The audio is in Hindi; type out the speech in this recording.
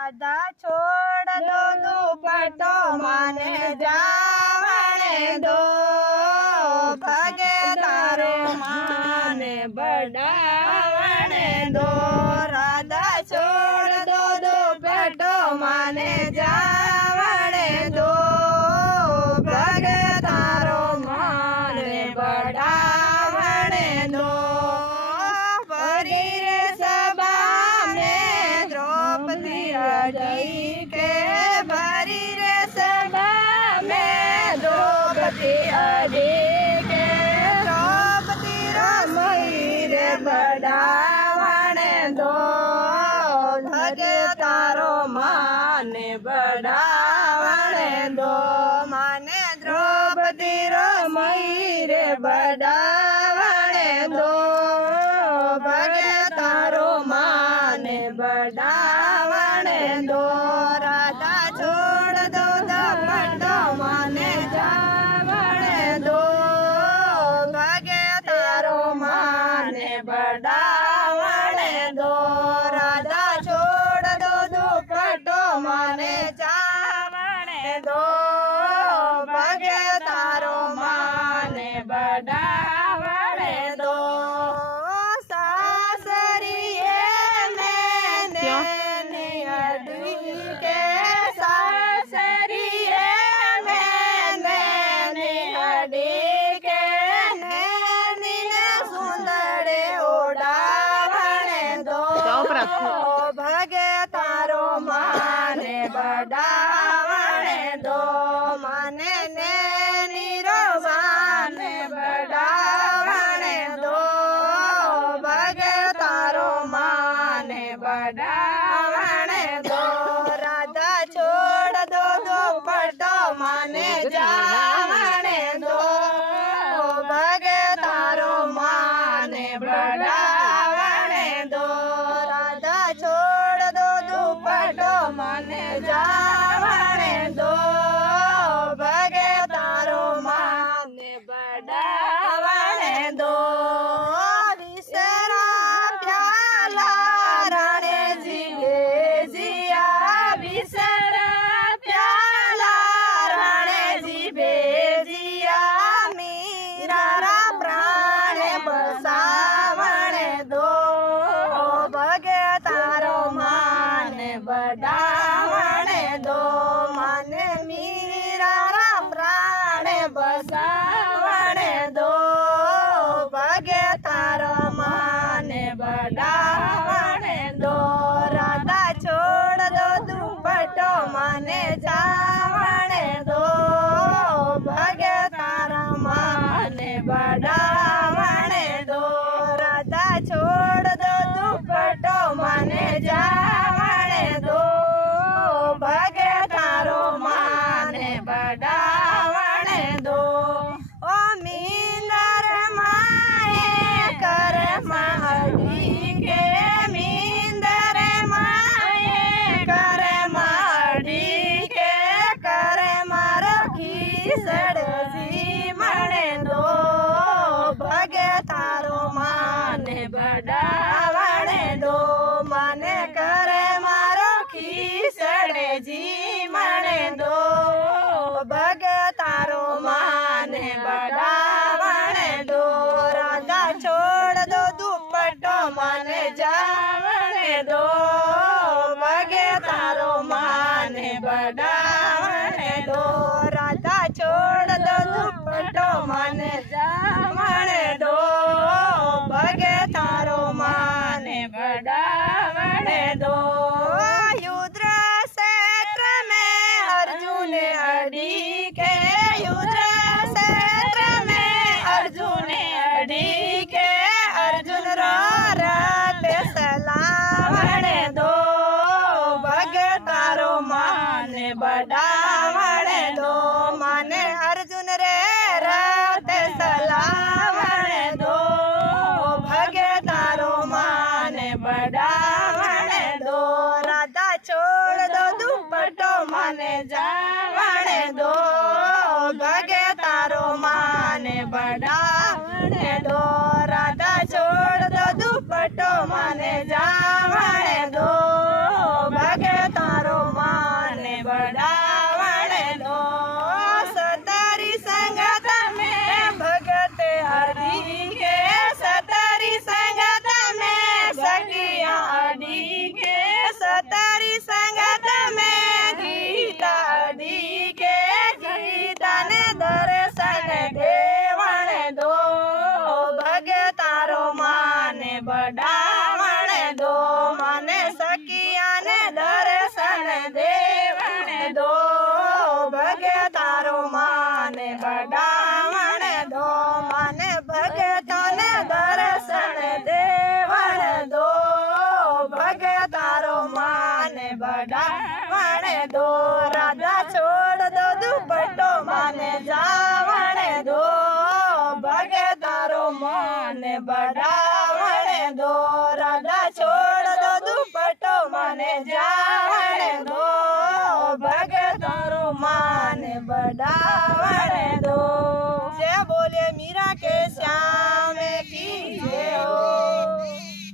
राधा छोड़ दो दुपट्टो माने जावणे दो भगे तारो माने बढ़ावणे दो। राधा छोड़ दो दुपट्टो माने जावणे दो भगे तारो माने बढ़ावणे दो। के भरी रे सभा में द्रौपदी के द्रौपदी रमई रे बढ़ावणे दो भगे तारो माने बढ़ावणे दो। माने द्रौपदी रमई रे बढ़ावणे दो भगे तारो माने बढ़ावणे दो। राधा छोड़ दो दुपट्टो माने जावणे दो भगे तारो माने बढ़ावणे दो। राधा छोड़ दो दुपट्टो माने जावणे दो भगे तारो माने बढ़ावणे दो। भगे तारो माने बढ़ावणे दो। माने नीरो माने बढ़ावणे दो भगे तारो माने बढ़ावणे दो। राधा छोड़ दो दुपट्टो माने जावणे दो भगे तारो माने बढ़ावणे दो। छोड़ दो दुपट्टो माने जावणे दो भगे तारो माने बढ़ावणे दो। विसरा प्याला राणे जी भेजिया विसरा प्याला राणे जी भेजिया मीरा रा प्राण बसावणे दो भगे तारो माने बढ़ावणे दो। माने मीरा रा प्राण बसावणे दो भगे तारो माने बढ़ावणे दो। राधा छोड़ दो दुपट्टो माने जावणे दो भगे तारो माने बढ़ावणे दो। राधा छोड़ दो दुपट्टो माने जावणे दो भगे तारो माने बढ़ावणे दो। ओ मींदर माए कर माड़ी के मींदर माए कर माड़ी के कर मारो खीसड़ जी मणे दो भगे तारो माने बढ़ावणे दो। माने करे मारो खीसड़े जी मणे दो भगे तारो माने बढ़ावणे दो। राधा छोड़ दो दुपट्टो माने जावणे दो भगे तारो माने बढ़ावणे दो। राधा छोड़ दो दुपट्टो माने जावणे दो भगे तारो माने बढ़ावणे दो। युद्ध क्षेत्र में अर्जुन अड़ी के युद्ध क्षेत्र में अर्जुन अड़ी के अर्जुन रो रथ सलावणे दो भगे तारो माने बढ़ावणे दो। माने अर्जुन रे रथ सलावणे दो भगे तारो माने बढ़ावणे दो। राधा छोड़ दो दुपट्टो माने जावणे दो भगे तारो माने बढ़ावणे दो। राधा छोड़ दो दुपट्टो माने जावणे दो भगे तारो बढ़ावण दो राधा छोड़ दो दुपट्टो माने जावण दो भगे तारो मन बढ़ावण दो राधा छोड़ दो दुपट्टो माने जावण दो भगे तारो मन बढ़ावण